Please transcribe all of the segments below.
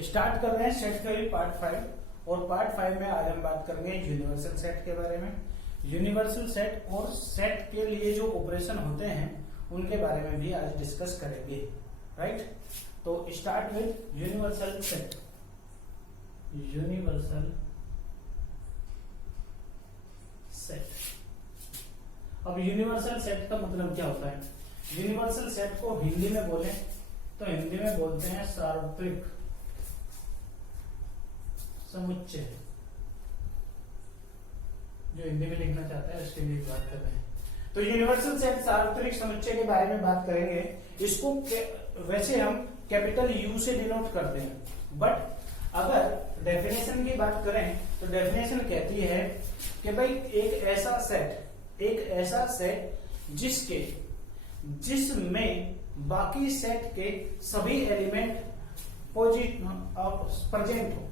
Start कर रहे हैं सेट थ्योरी पार्ट 5 और पार्ट 5 में आज हम बात करेंगे यूनिवर्सल सेट के बारे में। यूनिवर्सल सेट और सेट के लिए जो ऑपरेशन होते हैं उनके बारे में भी आज डिस्कस करेंगे, राइट। तो start with universal set. Universal set. अब यूनिवर्सल सेट का मतलब क्या होता है? यूनिवर्सल सेट को हिंदी में बोले तो हिंदी में बोलते हैं सार्वत्रिक समुच्चय। जो हिंदी में लिखना चाहता है उसके लिए बात कर रहे हैं। तो यूनिवर्सल सेट सार्वत्रिक समुच्चय के बारे में बात करेंगे। इसको वैसे हम कैपिटल यू से डिनोट करते हैं, बट अगर डेफिनेशन की बात करें तो डेफिनेशन कहती है कि भाई एक ऐसा सेट जिसमें बाकी सेट के सभी एलिमेंट प्रेजेंट हो,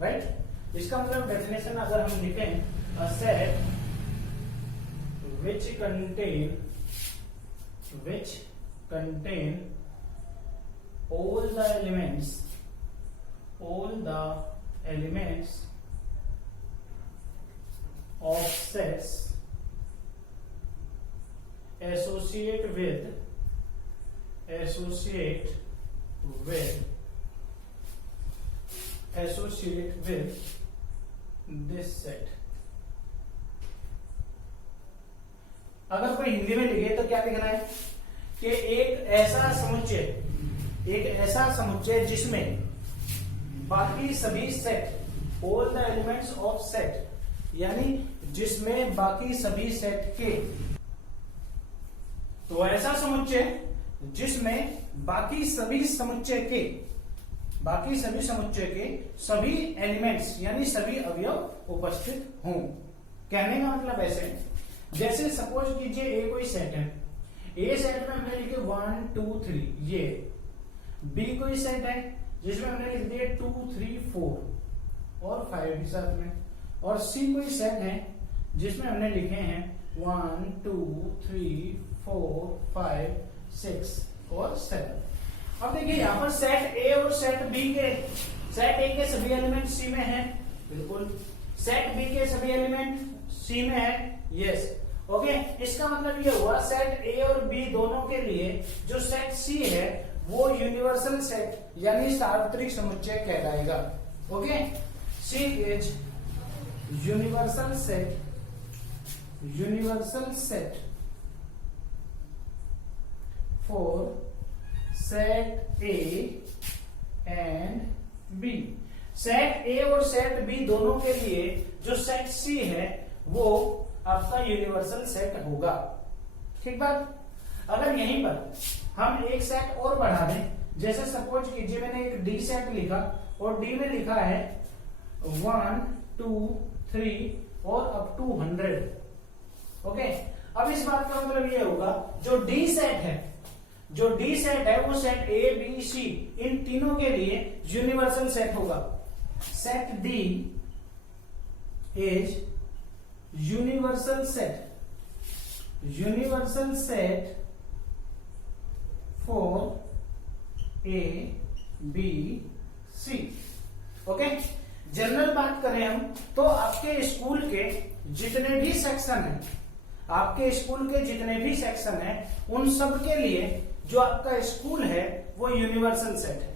राइट। इसका मतलब डेफिनेशन अगर हम लिखें a set which contain all the elements of sets associate with this set। अगर कोई हिंदी में लिखे तो क्या लिखना है कि एक ऐसा समुच्चय जिसमें बाकी सभी set all the elements of set, यानी जिसमें बाकी सभी सेट के, तो ऐसा समुच्चय जिसमें बाकी सभी समुच्चय के सभी एलिमेंट्स यानी सभी अवयव उपस्थित हों। कहने का मतलब ऐसे, जैसे सपोज कीजिए ए कोई सेट है, ए सेट में हमने लिखे 1 2 3 ये, बी कोई सेट है जिसमें हमने लिख दिए 2 3 4 और 5 भी साथ में, और सी कोई सेट है जिसमें हमने लिखे हैं 1 2 3 4 5 6 और 7। अब देखिए यहाँ पर सेट ए और सेट बी के, सेट ए के सभी एलिमेंट सी में है, बिल्कुल। सेट बी के सभी एलिमेंट सी में है, यस, ओके। इसका मतलब ये हुआ सेट ए और बी दोनों के लिए जो सेट सी है वो यूनिवर्सल सेट यानी सार्वत्रिक समुच्चय कहलाएगा, okay. C is universal set for set A and B. Set A और सेट बी दोनों के लिए जो सेट सी है वो आपका यूनिवर्सल सेट होगा, ठीक बात। अगर यहीं पर हम एक सेट और बढ़ा दें, जैसे सपोज कीजिए मैंने एक डी सेट लिखा और डी में लिखा है 1 2 3 और अप टू 100, ओके। अब इस बात का मतलब ये होगा जो डी सेट है वो सेट ए बी सी इन तीनों के लिए यूनिवर्सल सेट होगा। Set D is universal set for A B C, okay. General बात करें हम तो आपके स्कूल के जितने भी सेक्शन है उन सब के लिए जो आपका स्कूल है वो यूनिवर्सल सेट है,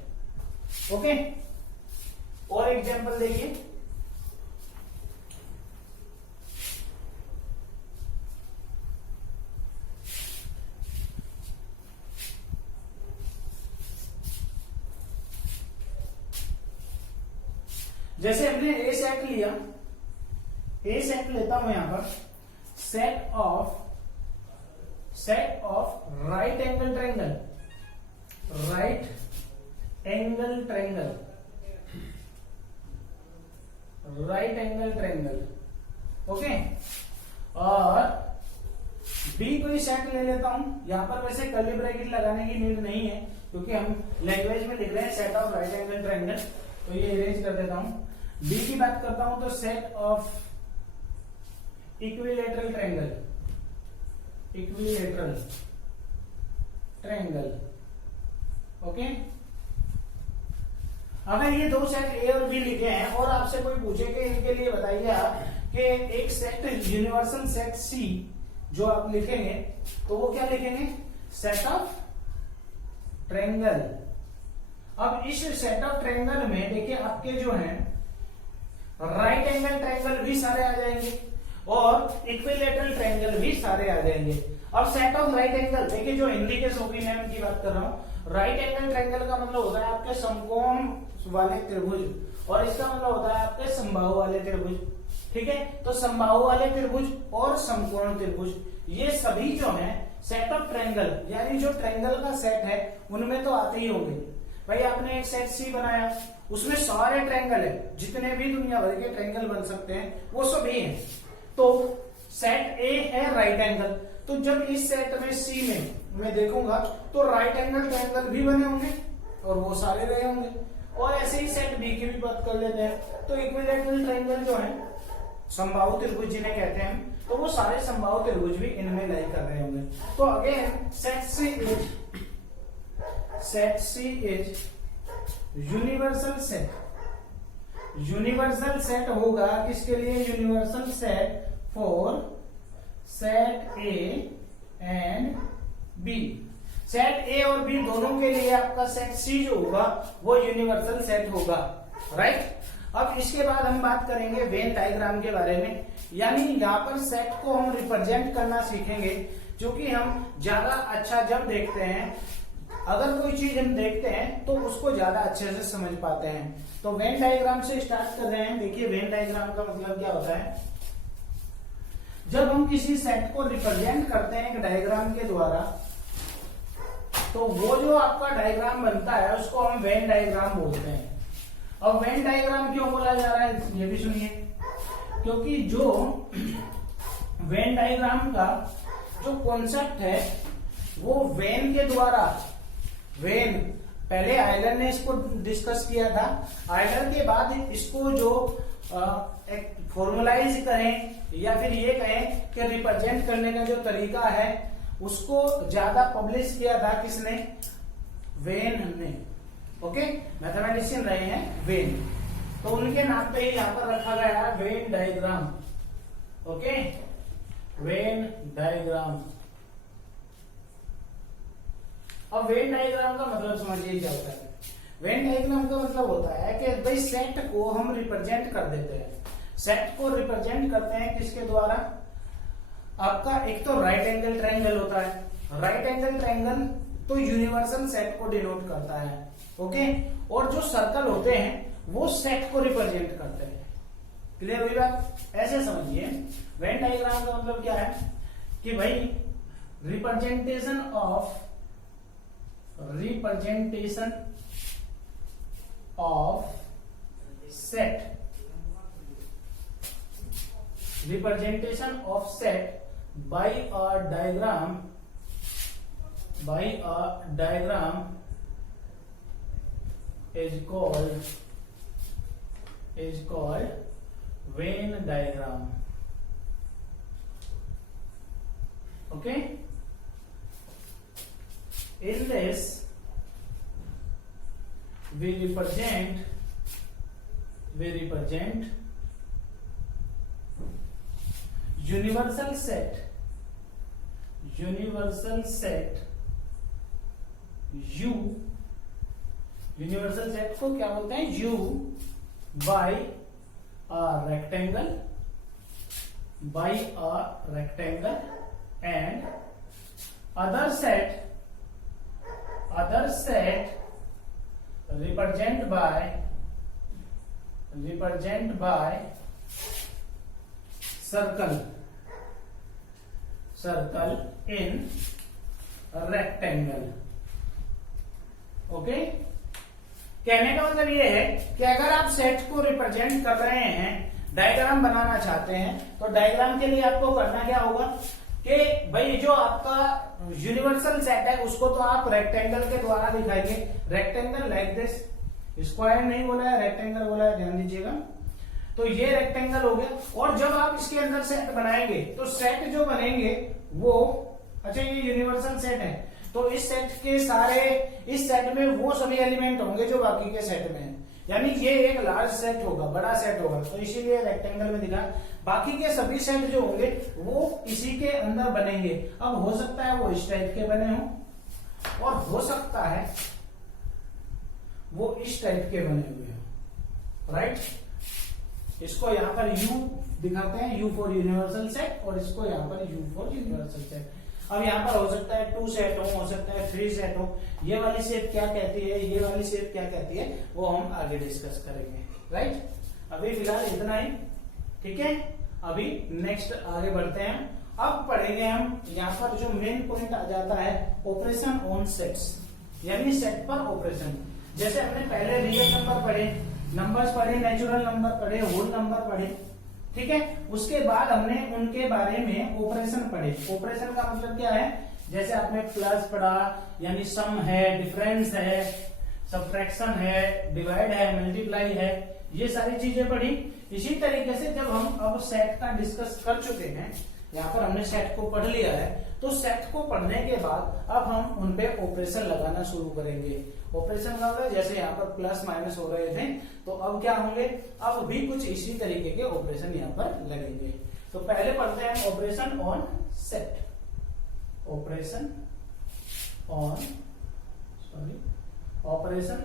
ओके। और एग्जांपल देखिए, जैसे हमने ए सेट लिया, ए सेट लेता हूं यहां पर set of right angle triangle, okay. और बी कोई सेट ले लेता हूं, यहां पर वैसे कर्ली ब्रैकेट लगाने की नीड नहीं है क्योंकि हम लैंग्वेज में लिख रहे हैं set of right angle triangle, तो ये अरेंज कर देता हूं। बी की बात करता हूं तो set of equilateral triangle, okay. अगर ये दो सेट ए और बी लिखे हैं और आपसे कोई पूछे कि इनके लिए बताइए आप कि एक सेट यूनिवर्सल सेट सी जो आप लिखेंगे तो वो क्या लिखेंगे, सेट ऑफ ट्रायंगल। अब इस सेट ऑफ ट्रायंगल में देखिए आपके जो है राइट एंगल ट्रायंगल भी सारे आ जाएंगे और इक्विलैटरल ट्रायंगल भी सारे आ जाएंगे। अब सेट ऑफ राइट एंगल देखिए, जो हिंदी के शौकीन है उनकी बात कर रहा हूं, राइट एंगल ट्रायंगल का मतलब होता है आपके समकोण वाले त्रिभुज और इसका मतलब होता है आपके समबाहु वाले त्रिभुज। ठीक है, तो समबाहु वाले त्रिभुज और समकोण त्रिभुज ये सभी जो है सेट ऑफ ट्रायंगल यानी जो ट्रायंगल का सेट है उनमें तो आते ही होंगे। भाई आपने एक सेट सी बनाया, उसमें सारे ट्रायंगल है, जितने भी दुनिया भर के ट्रायंगल बन सकते हैं वो सभी हैं। तो सेट ए है राइट एंगल, तो जब इस सेट में सी में मैं देखूंगा तो राइट एंगल ट्रायंगल भी बने होंगे और वो सारे रहे होंगे। और ऐसे ही सेट बी की भी बात कर लेते हैं, तो इक्विलैटरल ट्रायंगल जो है समबाहु त्रिभुज जिन्हें कहते हैं, तो वो सारे समबाहु त्रिभुज भी इनमें लाई कर रहे होंगे। तो again set C is universal set. Universal set होगा किसके लिए, universal set for set A and B. Set A और बी दोनों के लिए आपका सेट सी जो होगा वो यूनिवर्सल सेट होगा, राइट। अब इसके बाद हम बात करेंगे वेन डायग्राम के बारे में, यानी यहाँ पर सेट को हम रिप्रेजेंट करना सीखेंगे, क्योंकि हम ज्यादा अच्छा जब देखते हैं, अगर कोई चीज हम देखते हैं तो उसको ज्यादा अच्छे से समझ पाते हैं। तो वेन डायग्राम से स्टार्ट कर रहे हैं। देखिए वेन डायग्राम का मतलब क्या होता है, जब हम किसी सेट को रिप्रेजेंट करते हैं एक डायग्राम के द्वारा, तो वो जो आपका डायग्राम बनता है उसको हम वेन डायग्राम बोलते हैं। अब वेन डायग्राम क्यों बोला जा रहा है ये भी सुनिए, क्योंकि जो वेन डायग्राम का जो कॉन्सेप्ट है वो वेन के द्वारा, वेन पहले आयलर ने इसको डिस्कस किया था, आयलर के बाद इसको जो एक फॉर्मुलाइज करें या फिर ये कहें कि रिप्रेजेंट करने का जो तरीका है उसको ज्यादा पब्लिश किया था किसने, वेन ने। ओके, मैथमेटिशियन रहे हैं वेन, तो उनके नाम पे ही यहां पर रखा गया है Venn diagram. Okay, Venn diagram. अब वेन डायग्राम का मतलब समझिए क्या होता है। वेन डायग्राम का मतलब होता है कि भाई सेट को हम रिप्रेजेंट कर देते हैं। सेट को रिप्रेजेंट करते हैं किसके द्वारा, आपका एक तो राइट एंगल ट्रायंगल होता है। राइट एंगल ट्रायंगल तो यूनिवर्सल सेट को डिनोट करता है। ओके, और जो सर्कल होते हैं वो सेट को रिप्रेजेंट करते हैं। क्लियर हुई बात, ऐसे समझिए। वेन डायग्राम का मतलब क्या है कि भाई representation of set, representation of set by a diagram is called Venn diagram. Okay, in this we represent universal set U, universal set को क्या बोलते हैं, U by a rectangle and other set represent by circle in rectangle. Okay, कहने का मतलब ये है कि अगर आप सेट को रिप्रेजेंट कर रहे हैं, डायग्राम बनाना चाहते हैं, तो डायग्राम के लिए आपको करना क्या होगा कि भाई जो आपका यूनिवर्सल सेट है उसको तो आप रेक्टेंगल के द्वारा दिखाएंगे। रेक्टेंगल लाइक दिस, स्क्वायर नहीं बोला है, रेक्टेंगल बोला है, ध्यान दीजिएगा। तो ये रेक्टेंगल हो गया, और जब आप इसके अंदर सेट बनाएंगे तो सेट जो बनेंगे वो, अच्छा ये यूनिवर्सल सेट है तो इस सेट के सारे, इस सेट में वो सभी एलिमेंट होंगे जो बाकी के सेट में है। यानी ये एक लार्ज सेट होगा, बड़ा सेट होगा, तो इसीलिए रेक्टेंगल में दिखा। बाकी के सभी सेट जो होंगे वो इसी के अंदर बनेंगे। अब हो सकता है वो इस टाइप के बने हों और हो सकता है वो इस टाइप के बने हुए हों, राइट। इसको यहां पर U दिखाते हैं, U फॉर यूनिवर्सल सेट, और इसको यहां पर U फॉर यूनिवर्सल सेट। अब यहाँ पर हो सकता है 2 सेट हो सकता है 3 सेट हो। ये वाली शेप क्या कहती है, ये वाली शेप क्या कहती है, वो हम आगे डिस्कस करेंगे, राइट। अभी फिलहाल इतना ही, ठीक है। अभी नेक्स्ट आगे बढ़ते हैं। अब पढ़ेंगे हम यहाँ पर जो मेन पॉइंट आ जाता है ऑपरेशन ऑन सेट्स, यानी सेट पर ऑपरेशन। जैसे हमने पहले रियल नंबर पढ़े, नंबर्स पढ़े, नेचुरल नंबर पढ़े, होल नंबर पढ़े, ठीक है। उसके बाद हमने उनके बारे में ऑपरेशन पढ़े। ऑपरेशन का मतलब क्या है, जैसे आपने प्लस पढ़ा, यानी सम है, डिफरेंस है, सबट्रैक्शन है, डिवाइड है, मल्टीप्लाई है, ये सारी चीजें पढ़ी। इसी तरीके से जब हम अब सेट का डिस्कस कर चुके हैं, यहाँ पर हमने सेट को पढ़ लिया है, तो सेट को पढ़ने के बाद अब हम उन पे ऑपरेशन लगाना शुरू करेंगे। ऑपरेशन का मतलब जैसे यहाँ पर प्लस माइनस हो रहे थे, तो अब क्या होंगे, अब भी कुछ इसी तरीके के ऑपरेशन यहाँ पर लगेंगे। तो पहले पढ़ते हैं operation on set, operation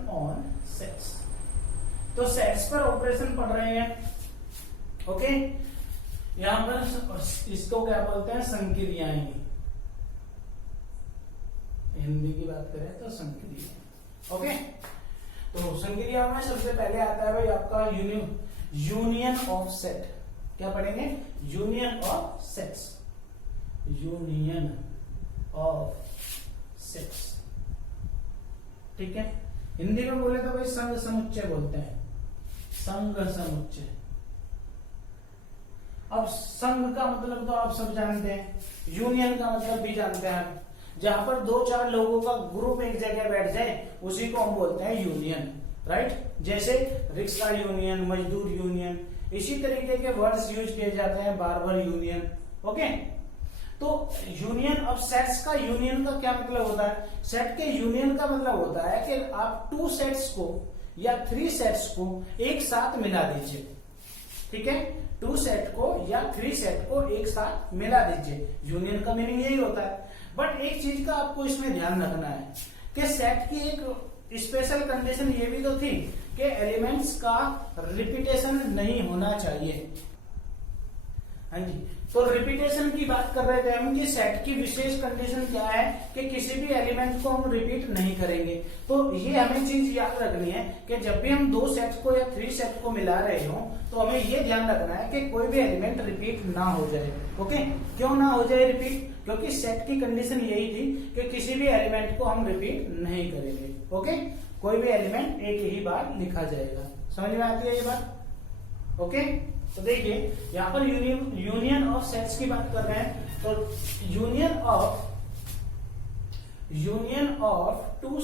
on sets. तो सेट्स पर ऑपरेशन पढ़ रहे हैं, ओके। यहां पर इसको क्या बोलते हैं, संक्रियाएं। हिंदी की बात करें तो संक्रिया, ओके। तो संक्रियाओं में सबसे पहले आता है भाई आपका यूनियन ऑफ सेट। क्या पढ़ेंगे, union of sets, union of sets, ठीक है। हिंदी में बोले तो भाई संघ समुच्चय बोलते हैं, संघ समुच्चय। अब संघ का मतलब तो आप सब जानते हैं, यूनियन का मतलब भी जानते हैं। जहां पर 2-4 लोगों का ग्रुप एक जगह बैठ जाए उसी को हम बोलते हैं यूनियन, राइट। जैसे रिक्शा यूनियन, मजदूर यूनियन, इसी तरीके के वर्ड्स यूज किए जाते हैं, बार्बर यूनियन, ओके। तो यूनियन ऑफ सेट्स का, यूनियन का क्या मतलब होता है, सेट के यूनियन का मतलब होता है कि आप 2 सेट्स को या 3 सेट्स को एक साथ मिला दीजिए, ठीक है। 2 सेट को या 3 सेट को एक साथ मिला दीजिए, यूनियन का मीनिंग यही होता है। बट एक चीज का आपको इसमें ध्यान रखना है कि सेट की एक स्पेशल कंडीशन ये भी तो थी कि एलिमेंट्स का रिपीटेशन नहीं होना चाहिए। हाँ जी, तो रिपीटेशन की बात कर रहे थे हम कि सेट की विशेष कंडीशन क्या है कि किसी भी एलिमेंट को हम रिपीट नहीं करेंगे। तो ये हमें चीज याद रखनी है कि जब भी हम 2 सेट्स को या 3 सेट को मिला रहे हो तो हमें ये ध्यान रखना है कि कोई भी एलिमेंट रिपीट ना हो जाए, ओके। क्यों ना हो जाए रिपीट, क्योंकि सेट की कंडीशन यही थी कि किसी भी एलिमेंट को हम रिपीट नहीं करेंगे, ओके। कोई भी एलिमेंट एक ही बार लिखा जाएगा। समझ में आती है ये बात, ओके। तो देखिए यहां पर यूनियन ऑफ सेट्स की बात कर रहे हैं। तो union of two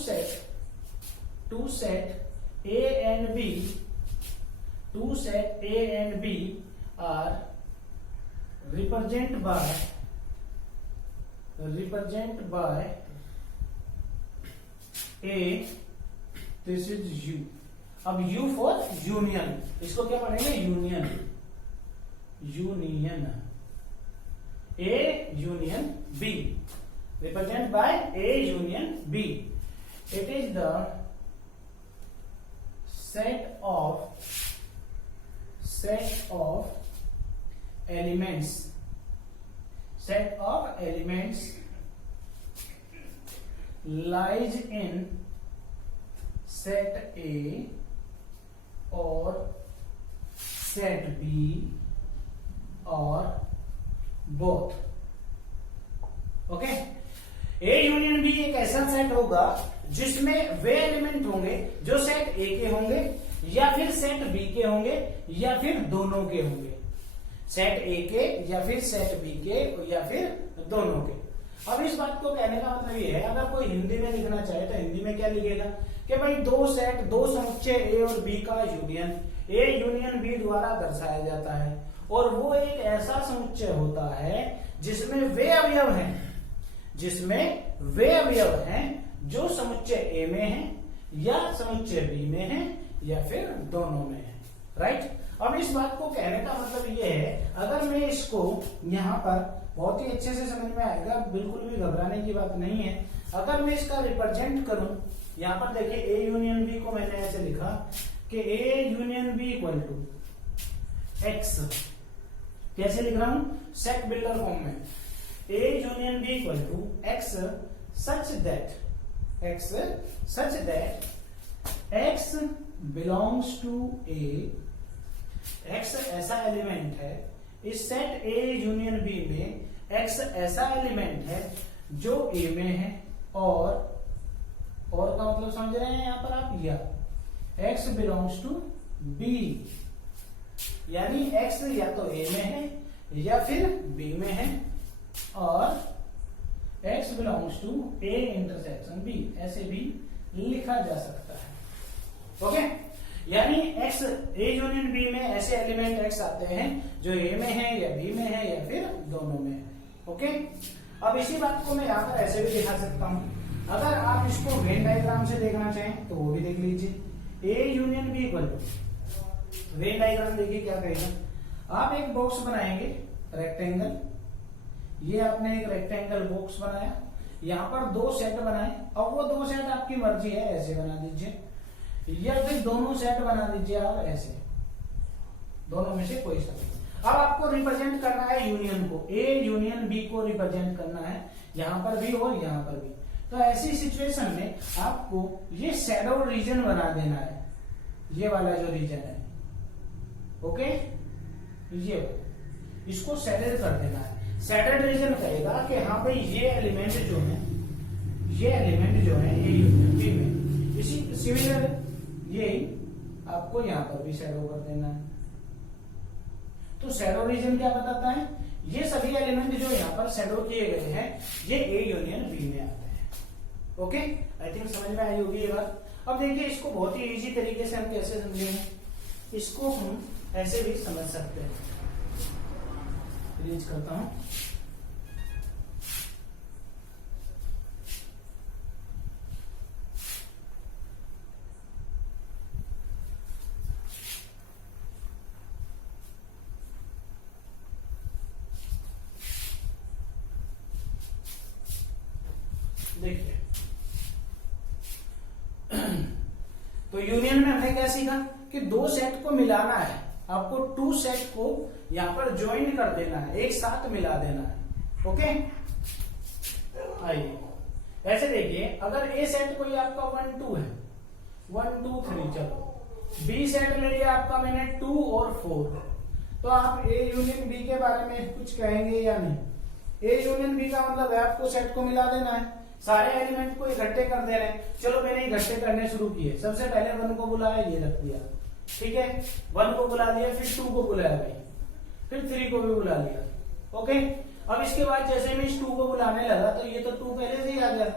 set A and B are represent by a, this is U। अब U फॉर यूनियन, इसको क्या पढ़ेंगे, union A union B, represent by A union B। It is the set of elements lies in set A or set B or both, okay. A union B एक ऐसा set होगा जिसमें वे element होंगे जो set ए के होंगे या फिर सेट बी के होंगे या फिर दोनों के होंगे, सेट ए के या फिर सेट बी के या फिर दोनों के। अब इस बात को कहने का मतलब ये है, अगर कोई हिंदी में लिखना चाहे तो हिंदी में क्या लिखेगा कि भाई 2 समुच्चय ए और बी का यूनियन ए यूनियन बी द्वारा दर्शाया जाता है, और वो एक ऐसा समुच्चय होता है जिसमें वे अवयव हैं जो समुच्चय ए में है या समुच्चय बी में है या फिर दोनों में है, राइट। अब इस बात को कहने का मतलब ये है, अगर मैं इसको यहाँ पर बहुत ही अच्छे से समझ में आएगा, बिल्कुल भी घबराने की बात नहीं है। अगर मैं इसका रिप्रेजेंट करूं, यहाँ पर देखिए ए यूनियन बी को मैंने ऐसे लिखा कि A union B equal to X, कैसे लिख रहा हूं, सेट बिल्डर फॉर्म में, A union B equal to X such that X belongs to A, X ऐसा एलिमेंट है इस सेट ए यूनियन बी में, एक्स ऐसा एलिमेंट है जो ए में है, और का मतलब समझ रहे हैं यहाँ पर आप, या एक्स बिलोंग्स टू बी, यानी एक्स या तो ए में है या फिर बी में है, और X belongs to A intersection B, ऐसे भी लिखा जा सकता है। ओके, यानी एक्स ए यूनियन बी में ऐसे एलिमेंट एक्स आते हैं जो ए में है या बी में है या फिर दोनों में है। ओके, अब इसी बात को मैं यहाँ पर ऐसे भी दिखा सकता हूं, अगर आप इसको वेन डायग्राम से देखना चाहें तो वो भी देख लीजिए। A union B equal to, Venn diagram देखिए क्या कहेगा, आप एक बॉक्स बनाएंगे रेक्टेंगल, ये आपने एक रेक्टेंगल बॉक्स बनाया, यहाँ पर दो सेट बनाए, अब वो दो सेट आपकी मर्जी है, ऐसे बना दीजिए या फिर दोनों सेट बना दीजिए आप ऐसे, दोनों में से कोई सा। अब आपको रिप्रेजेंट करना है यूनियन को, ए यूनियन बी को रिप्रेजेंट करना है, यहां पर भी और यहां पर भी। तो ऐसी सिचुएशन में आपको ये शैडो रीजन बना देना है, ये वाला जो रीजन है, ओके, ये इसको शेडेड कर देना है। शेडेड रीजन कहेगा कि हाँ भाई ये एलिमेंट जो है, ये एलिमेंट जो है ए यूनियन बी में, इसी सिमिलर ये आपको यहां पर भी शैडो कर देना है। तो शैडो रीजन क्या बताता है, ये सभी एलिमेंट जो यहाँ पर शैडो किए गए हैं ये ए यूनियन बी में आते हैं। ओके, आई थिंक समझ में आई होगी ये बात। अब देखिए इसको बहुत ही इजी तरीके से हम कैसे समझेंगे, इसको हम ऐसे भी समझ सकते हैं। रिलीज करता हूं, देखिए तो यूनियन में हमने क्या सीखा कि दो सेट को मिलाना है, आपको टू सेट को यहां पर ज्वाइन कर देना है, एक साथ मिला देना है। ओके, आइए ऐसे देखिए, अगर ए सेट कोई आपका 1 2 है, 1 2 3, चलो बी सेट ले लिया आपका मैंने 2 और 4, तो आप ए यूनियन बी के बारे में कुछ कहेंगे या नहीं? ए यूनियन बी का मतलब है आपको सेट को मिला देना है, सारे एलिमेंट को इकट्ठे कर दे रहे हैं। चलो मैंने इकट्ठे करने शुरू किए, सबसे पहले 1 को बुलाया, ये रख दिया, ठीक है, 1 को बुला दिया, फिर 2 को बुलाया भाई, फिर 3 को भी बुला लिया। ओके, अब इसके बाद जैसे मैं इस 2 को बुलाने लगा तो ये तो 2 पहले से ही आ गया,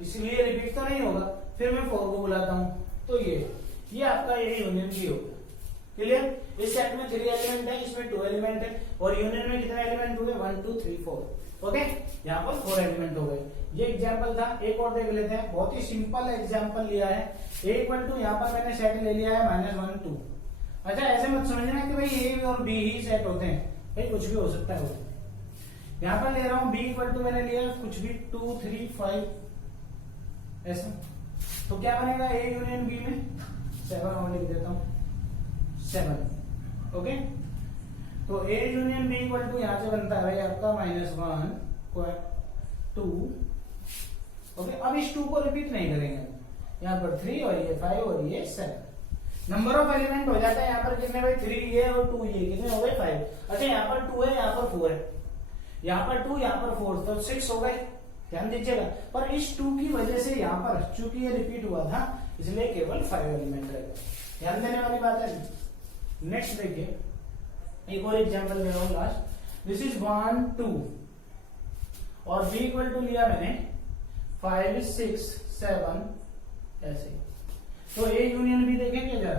इसलिए रिपीट तो नहीं होगा। फिर मैं 4 को बुलाता हूं तो ये आपका ए यूनियन बी हो गया। क्लियर, इस सेट में 3 एलिमेंट है, इसमें 2 एलिमेंट है, और यूनियन में कितने एलिमेंट हुए, 1 2 3 4। ओके, यहाँ पर 4 एलिमेंट हो गए। ये एग्जाम्पल था, एक और देख लेते हैं, बहुत ही सिंपल एग्जाम्पल लिया है। ए इक्वल टू यहाँ पर मैंने सेट ले लिया है -1 2। अच्छा, ऐसे मत समझना कि भाई ए और बी ही सेट होते हैं, भाई कुछ भी हो सकता है। यहाँ पर ले रहा हूँ बी इक्वल टू, मैंने लिया कुछ भी 2 3 5 ऐसा, तो क्या बनेगा ए यूनियन बी में 7, और लिख देता हूँ 7। ओके, तो A union B equal to यहां से बनता है भाई आपका -1 2। ओके, अब इस 2 को रिपीट नहीं करेंगे, यहाँ पर 3 और ये 5 और ये 7, नंबर ऑफ एलिमेंट हो जाता है। यहाँ पर कितने भाई, 3 ये और 2 ये, कितने हो गए 5। अच्छा, यहाँ पर 2 है, यहाँ पर 4 है, यहाँ पर 2 यहाँ पर 4, तो 6 हो गए। ध्यान दीजिएगा, पर इस 2 की वजह से यहाँ पर चूंकि ये रिपीट हुआ था इसलिए केवल 5 एलिमेंट रहेगा, ध्यान देने वाली बात है। नेक्स्ट देखिए, एक और एग्जांपल ले रहा हूं लास्ट, दिस इज 1 2 और b इक्वल टू लिया मैंने 5 6 7 ऐसे। तो ए यूनियन बी देखेंगे जरा,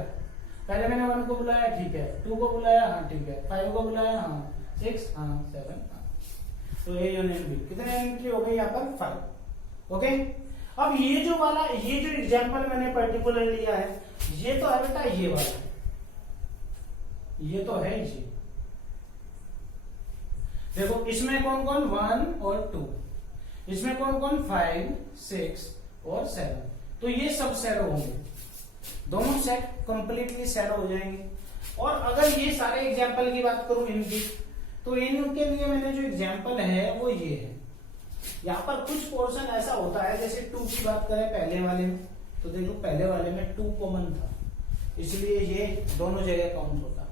पहले मैंने 1 को बुलाया, ठीक है, 2 को बुलाया, हाँ ठीक है, 5 को बुलाया, हाँ 6, हाँ 7, हाँ। तो ए यूनियन बी कितने एंट्री हो गई यहाँ पर 5। ओके, अब ये जो एग्जांपल मैंने पर्टिकुलर लिया है, ये तो है बेटा ये वाला, ये तो है ये। देखो इसमें कौन कौन 1 और 2, इसमें कौन कौन 5, 6 और 7, तो ये सब सैरो होंगे, दोनों सेट कंप्लीटली सैरो हो जाएंगे। और अगर ये सारे एग्जाम्पल की बात करूं इनकी, तो इनके लिए मैंने जो एग्जाम्पल है वो ये है। यहाँ पर कुछ पोर्शन ऐसा होता है, जैसे 2 की बात करें पहले वाले में, तो देखो पहले वाले में 2 कॉमन था, इसलिए ये दोनों जगह काउंट होता।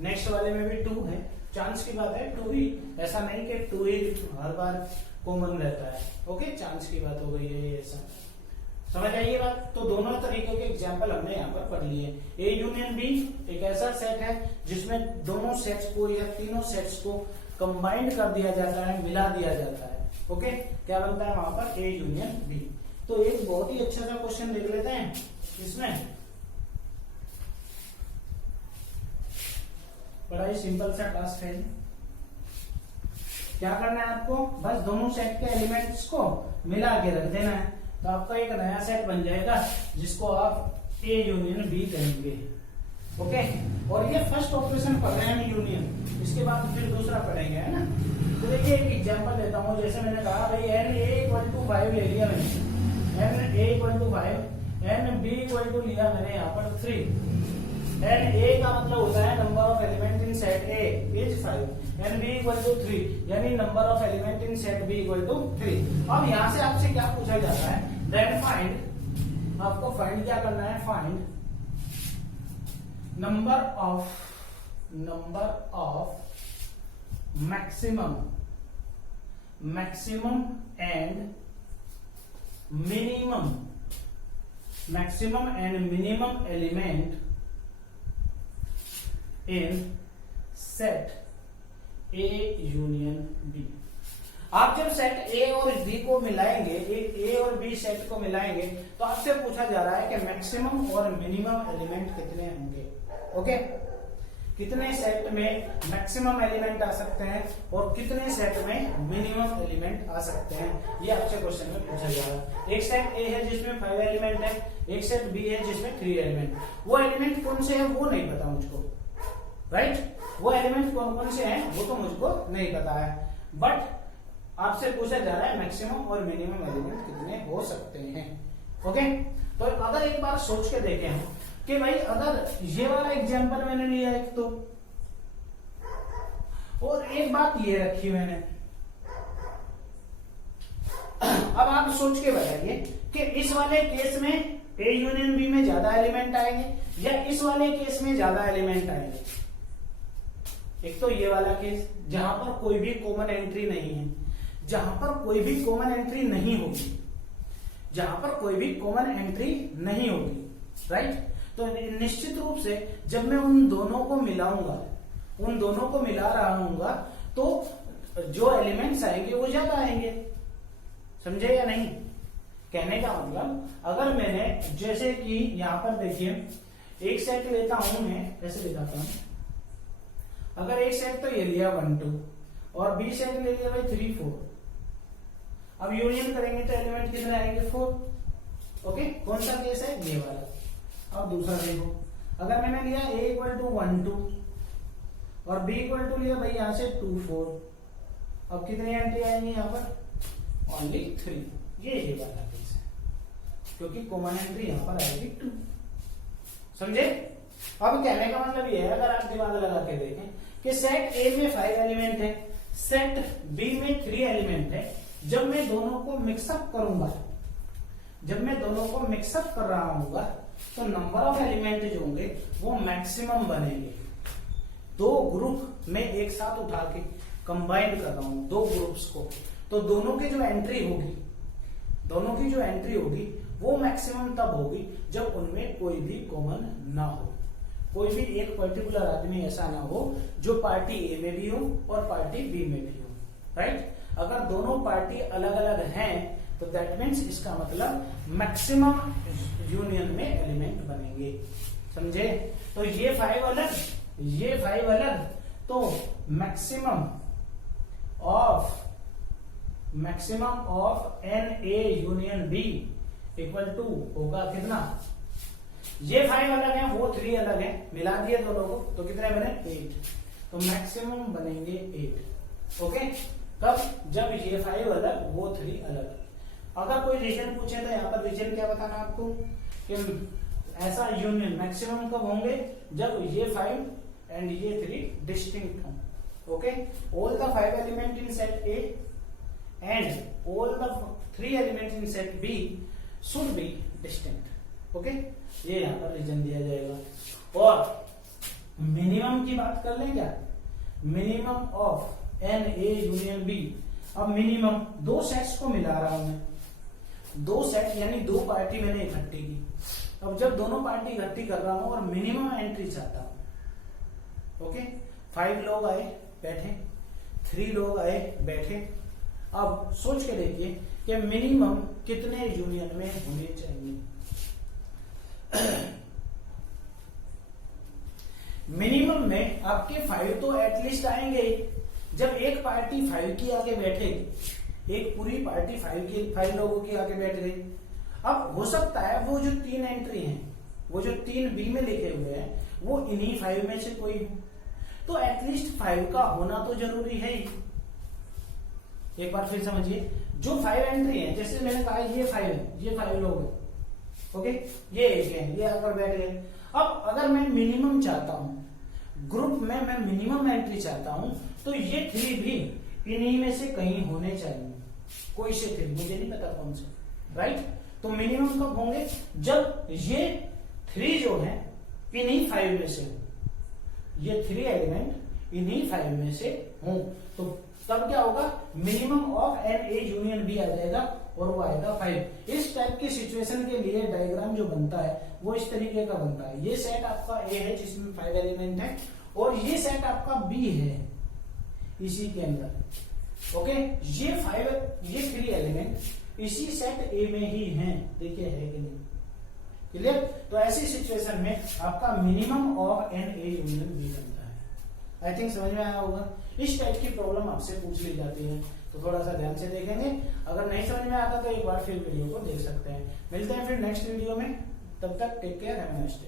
नेक्स्ट वाले में भी 2 है, चांस की बात है 2 ही, ऐसा नहीं कि 2 ही हर बार कॉमन रहता है। ओके, चांस की बात हो गई है ये, ऐसा समझ आई ये बात। तो दोनों तरीके के एग्जाम्पल हमने यहाँ पर पढ़ लिए। ए यूनियन बी एक ऐसा सेट है जिसमें दोनों सेट्स को या तीनों सेट्स को कंबाइंड कर दिया जाता है, मिला दिया जाता है। ओके, क्या बनता है वहां पर ए यूनियन बी। तो एक बहुत ही अच्छा सा क्वेश्चन देख लेते हैं इसमें, बड़ा ही सिंपल सा टास्क है। क्या करना है आपको, बस दोनों सेट के एलिमेंट्स को मिला के रख देना है, तो आपका एक नया सेट बन जाएगा जिसको आप ए यूनियन बी कहेंगे। ओके, और ये फर्स्ट ऑपरेशन पढ़ रहे हैं यूनियन, इसके बाद फिर दूसरा पढ़ेंगे, है ना। तो देखिए एक एग्जांपल देता हूँ, जैसे मैंने कहा भाई एन ए = 5 ले लिया मैंने, एन ए = 5, एन बी = लिया मैंने यहाँ पर 3। एन ए का मतलब होता है number of element in set A is 5, N B = 3, यानी number of element in set B = 3। अब यहाँ से आपसे क्या पूछा जाता है, देन फाइंड, आपको फाइंड क्या करना है, find number of maximum and minimum element in set A union B. आप जब सेट ए और बी को मिलाएंगे, ए और बी सेट को मिलाएंगे, तो आपसे पूछा जा रहा है कि मैक्सिमम और मिनिमम एलिमेंट कितने होंगे। ओके, कितने सेट में मैक्सिमम एलिमेंट आ सकते हैं और कितने सेट में मिनिमम एलिमेंट आ सकते हैं, ये आपसे क्वेश्चन में पूछा जा रहा है। एक सेट ए है जिसमें 5 एलिमेंट है, एक सेट बी है जिसमें 3 एलिमेंट। वो एलिमेंट कौन से है वो नहीं पता मुझको, राइट, वो एलिमेंट कौन कौन से हैं वो तो मुझको नहीं पता है, बट आपसे पूछा जा रहा है मैक्सिमम और मिनिमम एलिमेंट कितने हो सकते हैं। ओके, तो अगर एक बार सोच के देखें हम कि भाई अगर ये वाला एग्जांपल मैंने लिया एक, तो और एक बात ये रखी मैंने, अब आप सोच के बताइए कि इस वाले केस में ए यूनियन बी में ज्यादा एलिमेंट आएंगे या इस वाले केस में ज्यादा एलिमेंट आएंगे। एक तो ये वाला केस जहां पर कोई भी कॉमन एंट्री नहीं है, जहां पर कोई भी कॉमन एंट्री नहीं होगी, जहां पर कोई भी कॉमन एंट्री नहीं होगी, राइट। तो निश्चित रूप से जब मैं उन दोनों को मिलाऊंगा, उन दोनों को मिला रहा हूंगा, तो जो एलिमेंट्स आएंगे वो ज्यादा आएंगे, समझे या नहीं। कहने का मतलब अगर मैंने जैसे कि यहां पर देखिए एक सेट लेता हूं मैं, ऐसे दिखाता हूं, अगर एक सेट तो ये लिया 1 2 और बी सेट ले लिया भाई 3 4, अब यूनियन करेंगे तो एलिमेंट कितने आएंगे 4। ओके, कौन सा केस है ये वाला। अब दूसरा देखो, अगर मैंने लिया a = 1 2 और b = लिया भाई यहां से 2 4, अब कितनी एंट्री आएंगी यहाँ पर, ओनली 3। ये वाला केस है, क्योंकि कॉमन एंट्री यहाँ पर आएगी 2, समझे। अब कहने का मतलब ये है, अगर आप दिमाग लगा के देखें कि सेट ए में 5 एलिमेंट है, सेट बी में 3 एलिमेंट है, जब मैं दोनों को मिक्सअप करूंगा, जब मैं दोनों को मिक्सअप कर रहा हूँ तो नंबर ऑफ एलिमेंट जो होंगे वो मैक्सिमम बनेंगे। 2 ग्रुप में एक साथ उठा के कंबाइंड कर रहा हूं 2 ग्रुप्स को, तो दोनों की जो एंट्री होगी वो मैक्सिमम तब होगी जब उनमें कोई भी कॉमन ना हो, कोई भी एक पर्टिकुलर आदमी ऐसा ना हो जो पार्टी ए में भी हो और पार्टी बी में भी हो, राइट। अगर दोनों पार्टी अलग अलग हैं तो दैट मीन्स इसका मतलब मैक्सिमम यूनियन में एलिमेंट बनेंगे, समझे। तो ये 5 अलग, ये 5 अलग, तो maximum of N A union B equal to होगा कितना, ये 5 अलग है, वो 3 अलग है, मिला दिए दोनों को तो कितने बने 8। तो मैक्सिमम बनेंगे 8। ओके, कब? जब ये 5 अलग वो 3 अलग। अगर कोई रीजन पूछे तो यहाँ पर रीजन क्या बताना आपको कि ऐसा यूनियन मैक्सिमम कब होंगे? जब ये 5 एंड ये 3 डिस्टिंक्ट हों। Okay, all the 5 element in set A and all the 3 element in set B should be distinct. Okay, ये यहाँ पर रीजन दिया जाएगा। और मिनिमम की बात कर लें क्या? Minimum of N A union B. अब मिनिमम 2 सेट्स को मिला रहा हूं मैं, 2 सेट यानी 2 पार्टी मैंने इकट्ठी की। अब जब दोनों पार्टी इकट्ठी कर रहा हूं और मिनिमम एंट्री चाहता हूं। ओके, 5 लोग आए बैठे, 3 लोग आए बैठे। अब सोच के देखिए कि मिनिमम कितने यूनियन में होने चाहिए। मिनिमम में आपके 5 तो एटलीस्ट आएंगे। जब एक पार्टी 5 की आगे बैठेगी, एक पूरी पार्टी 5 लोगों की आगे बैठ गई। अब हो सकता है वो जो 3 एंट्री हैं, वो जो 3 बी में लिखे हुए हैं, वो इन्हीं 5 में से कोई हो, तो एटलीस्ट 5 का होना तो जरूरी है ही। एक बार फिर समझिए, जो 5 एंट्री है, जैसे मैंने कहा ये 5 है, ये 5 लोग हैं। ओके, ये एक है, ये आकर बैठ गए। अब अगर मैं मिनिमम चाहता हूं, ग्रुप में मैं मिनिमम एंट्री चाहता हूं, तो ये 3 भी इन्हीं में से कहीं होने चाहिए, कोई से 3, मुझे नहीं पता कौन से, राइट। तो मिनिमम कब होंगे? जब ये 3 जो है इन्हीं 5 में से हो, ये 3 एलिमेंट इन्हीं 5 में से हों, तो तब क्या होगा? Minimum of N A union B आ जाएगा और वो आएगा 5। इस टाइप की सिचुएशन के लिए डायग्राम जो बनता है वो इस तरीके का बनता है। ये सेट आपका ए है जिसमें 5 एलिमेंट है, और ये सेट आपका बी है इसी के अंदर। ओके, ये 3 एलिमेंट इसी सेट ए में ही हैं। देखिए है कि नहीं? क्लियर? तो ऐसी सिचुएशन में आपका minimum of N A union B बनता है। आई थिंक समझ में आया होगा। इस टाइप की प्रॉब्लम आपसे पूछ ली जाती है, तो थोड़ा सा ध्यान से देखेंगे। अगर नहीं समझ में आता तो एक बार फिर वीडियो को देख सकते हैं। मिलते हैं फिर नेक्स्ट वीडियो में, तब तक take care, have a nice day.